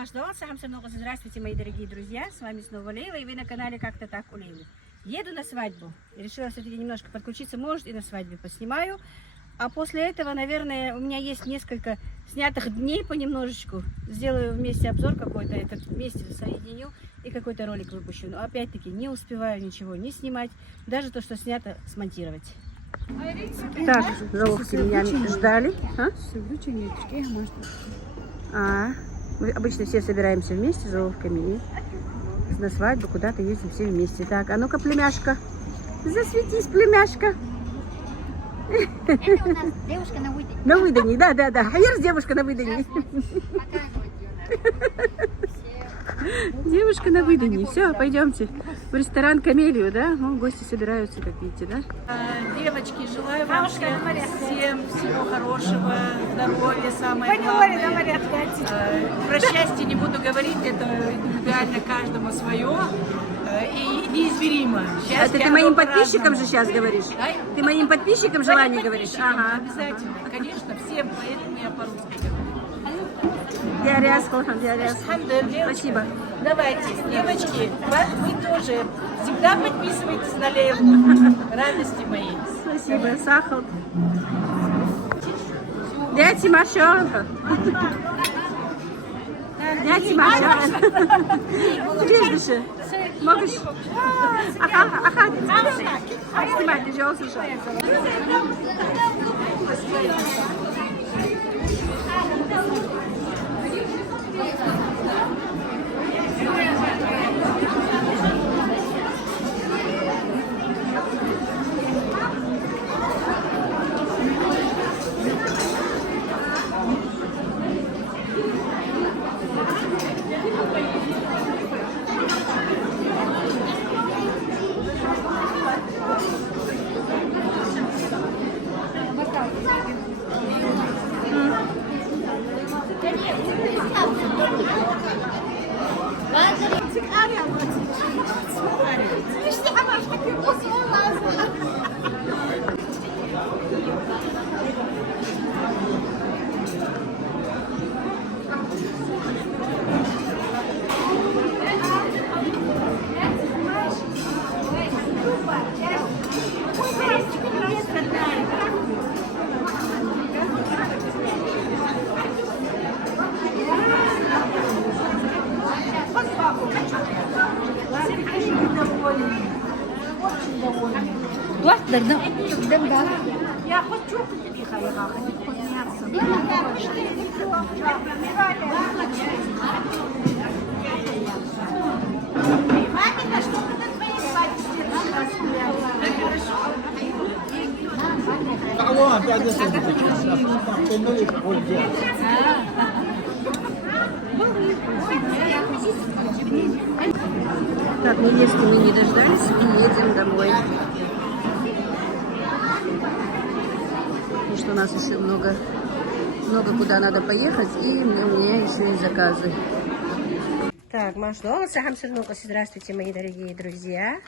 Здравствуйте, мои дорогие друзья, с вами снова Лейла, и вы на канале Как-то так у Лейлы. Еду на свадьбу, решила все-таки немножко подключиться, может и на свадьбе поснимаю. А после этого, наверное, у меня есть несколько снятых дней понемножечку. Сделаю вместе обзор какой-то, этот вместе соединю и какой-то ролик выпущу. Но опять-таки не успеваю ничего не снимать, даже то, что снято, смонтировать. Так, заловки меня ждали. Мы обычно все собираемся вместе с заловками и на свадьбу куда-то ездим все вместе. Так, а ну-ка, племяшка, засветись, племяшка. Это у нас девушка на выдане. На выдане, да. Хаверс девушка на выдане. Девушка на выдане. Все, пойдемте в ресторан Камелию, да? Ну, гости собираются, как видите, да? Девочки, желаю вам всем всего хорошего, здоровья, самое главное. Про счастье не буду говорить, это индивидуально каждому свое и неизмеримо. Это ты моим подписчикам же сейчас говоришь? Да? Ты моим подписчикам желание говоришь? Ага. Обязательно, конечно, всем, поэтому я по-русски говорю. Спасибо. Давайте, девочки, вы тоже всегда подписывайтесь на Лейлу. Радости мои. Спасибо, Сахал. Дядя Машонка. Дядя Машонка. Видишь? Можешь? Ага. Снимай, ты же услышал. Я хочу приехать, подняться. Мамина, что ты на твоей Так, невесты мы не дождались и едем домой. Потому что у нас еще много куда надо поехать, и у меня еще и заказы. Так, здравствуйте, мои дорогие друзья.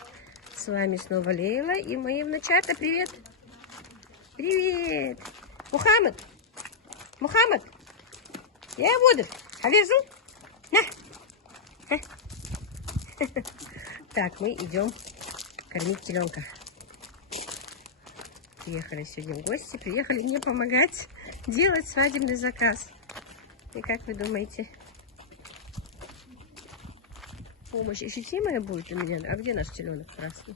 С вами снова Лейла и мои внучата. Привет! Привет! Мухаммад! Я буду! Хаверзу? На! Так, мы идем кормить теленка. Приехали сегодня в гости, приехали мне помогать делать свадебный заказ. И как вы думаете, помощь ощутимая будет у меня? А где наш теленок красный?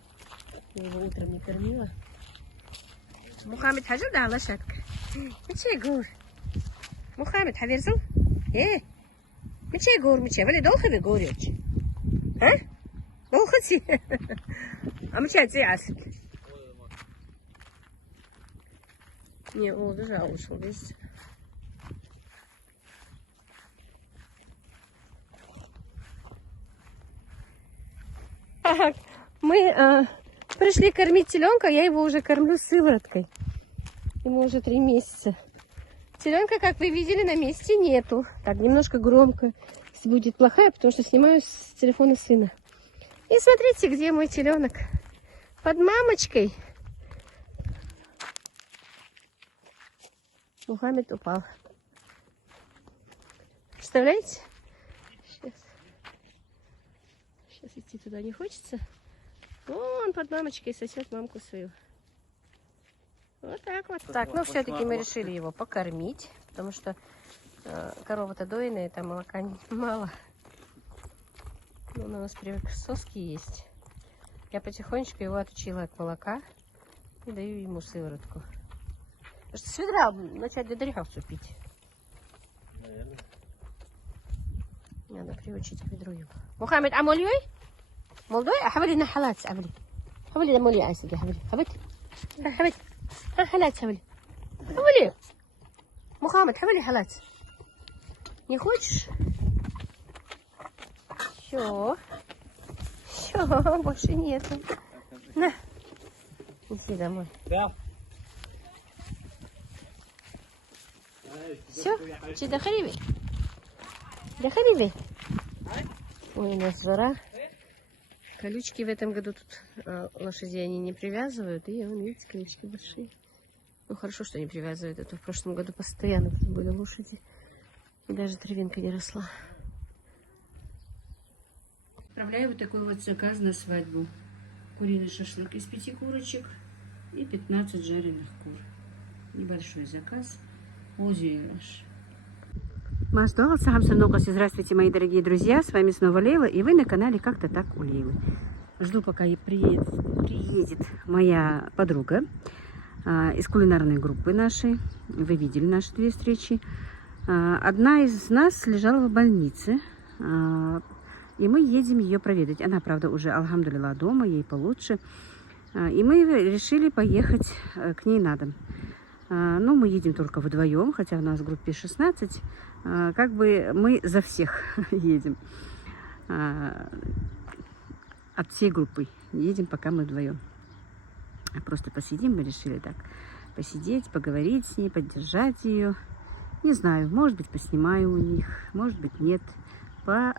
Я его утром не кормила. Мухаммед хажу, да, лошадка. Мечей гур. Мухаммед хаверзу? Мечей гур, мечей. Вали долхови гурёч. А? Долхоти? А мечей цясик. Не, о, даже ушел, видите? Так, мы пришли кормить теленка, я его уже кормлю сывороткой. Ему уже 3 месяца. Теленка, как вы видели, на месте нету. Так, немножко громко будет плохая, потому что снимаю с телефона сына. И смотрите, где мой теленок. Под мамочкой. Мухаммед упал. Представляете? Идти туда не хочется. Вон под мамочкой сосет мамку свою. Вот так вот. Так, ну все-таки мы решили его покормить, потому что корова-то дойная, там молока мало. Ну, у нас привык соски есть. Я потихонечку его отучила от молока и даю ему сыворотку. Потому что с ведра начать дрехавцу пить. Наверное. Надо приучить к ведру его. Мухаммед, а мольей? Молдой? А حبلي إنها حالات حبلي. حبلي ده مولي عايز يا حبلي. حبلي. حبلي. ها حالات حبلي. حبلي. Мухаммед, حبلي حالات. Не хочешь? Все. Все, больше нету. На. Неси домой. Да. Все? Че, до хариби? До хариби? Ой, у нас жара. Колючки в этом году тут лошадей они не привязывают. И вон, видите, колючки большие. Ну, хорошо, что не привязывают. Это в прошлом году постоянно тут были лошади. И даже травинка не росла. Отправляю вот такой вот заказ на свадьбу. Куриный шашлык из 5 курочек и 15 жареных кур. Небольшой заказ. Здравствуйте, мои дорогие друзья. С вами снова Лейла. И вы на канале «Как-то так у Лейлы». Жду, пока приедет моя подруга из кулинарной группы нашей. Вы видели наши 2 встречи. Одна из нас лежала в больнице. И мы едем ее проведать. Она, правда, уже, алхамдулилла, дома, ей получше. И мы решили поехать к ней на дом. Ну, мы едем только вдвоем, хотя у нас в группе 16. Как бы мы за всех едем. От всей группы едем, пока мы вдвоем. Просто посидим, мы решили так. Посидеть, поговорить с ней, поддержать ее. Не знаю, может быть, поснимаю у них, может быть, нет. По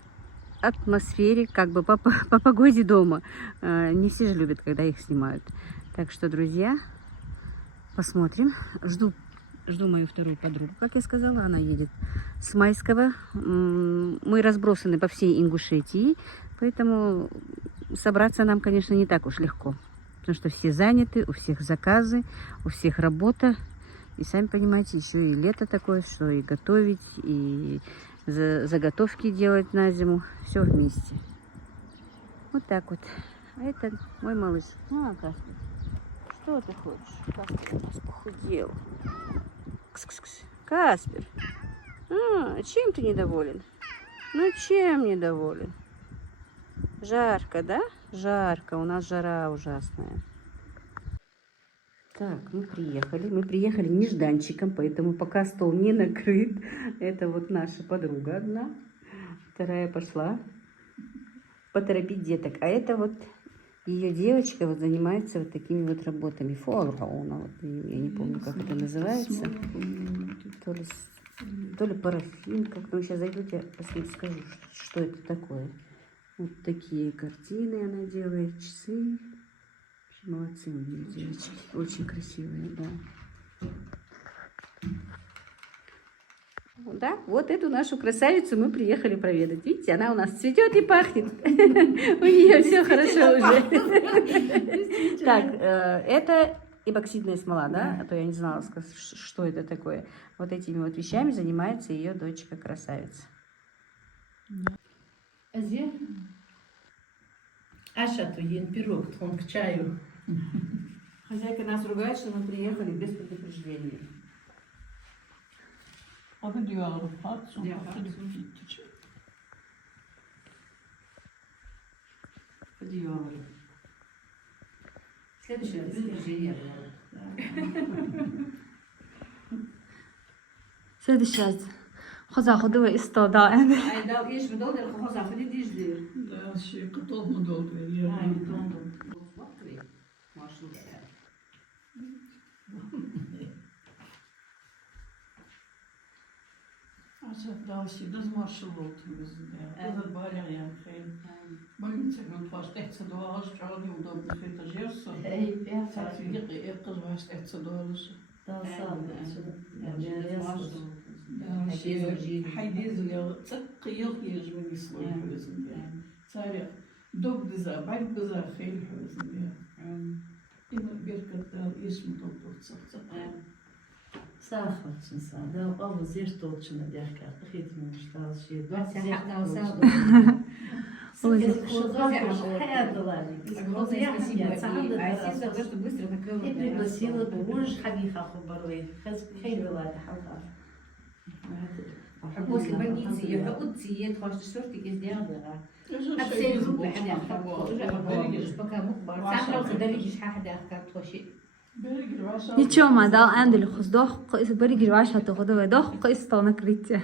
атмосфере, как бы по погоде дома. Не все же любят, когда их снимают. Так что, друзья, посмотрим. Жду мою вторую подругу, как я сказала. Она едет с Майского. Мы разбросаны по всей Ингушетии, поэтому собраться нам, конечно, не так уж легко. Потому что все заняты, у всех заказы, у всех работа. И сами понимаете, еще и лето такое, что и готовить, и заготовки делать на зиму. Все вместе. Вот так вот. А это мой малыш. Каспер. Что ты хочешь? Каспер у нас похудел. Кс-кс-кс. Каспер. Чем ты недоволен? Ну, чем недоволен? Жарко, да? Жарко. У нас жара ужасная. Так, мы приехали нежданчиком, поэтому пока стол не накрыт. Это вот наша подруга одна, вторая пошла поторопить деток. А это вот ее девочка вот занимается вот такими вот работами. Фолгауна, вот, я не помню, как это называется. То ли парафин, как-то. Сейчас зайду, я скажу, что это такое. Вот такие картины она делает, часы. Молодцы у нее девочки. Очень красивые, да. Да, вот эту нашу красавицу мы приехали проведать. Видите, она у нас цветет и пахнет. У нее все хорошо уже. Так, это эпоксидная смола, да? А то я не знала, что это такое. Вот этими вот вещами занимается ее дочка-красавица. Аша, то ен пирог, тон к чаю. Хозяйка нас ругает, что мы приехали без предупреждения. Следующее предупреждение. Следующий раз. خذها خذوها استودع. Айдал, ешь, вы долго хоза, ходи дижди. Да, ще котов му долго. Да, всегда с маршрутом. Это барян, больница, говорит, ваш $100, что неудобных этажей. Это ваш $100. حيديزل يا تقيل يجمع يسوي بإذن الله. صارخ دوب دزا بعد دزا خيل حزن بيها إما بيركض اسمه طبط صح ساخت شنسا ده قالوا زير طول شنو ديركا خيت من مشتاق شيء بس حقنا وساعد быстро накрыла. И пригласила бы, можешь хабиха хубарлы, хейвела халха. После больницы я работаю, я тоже шортики сделала. Абсолютно пока мукбар. Сам дали حدا كانت وشي. Ничего, ма дал Андель хуздох, قيس بريجي 10 تاخده ودخ قيس طانا كريتة.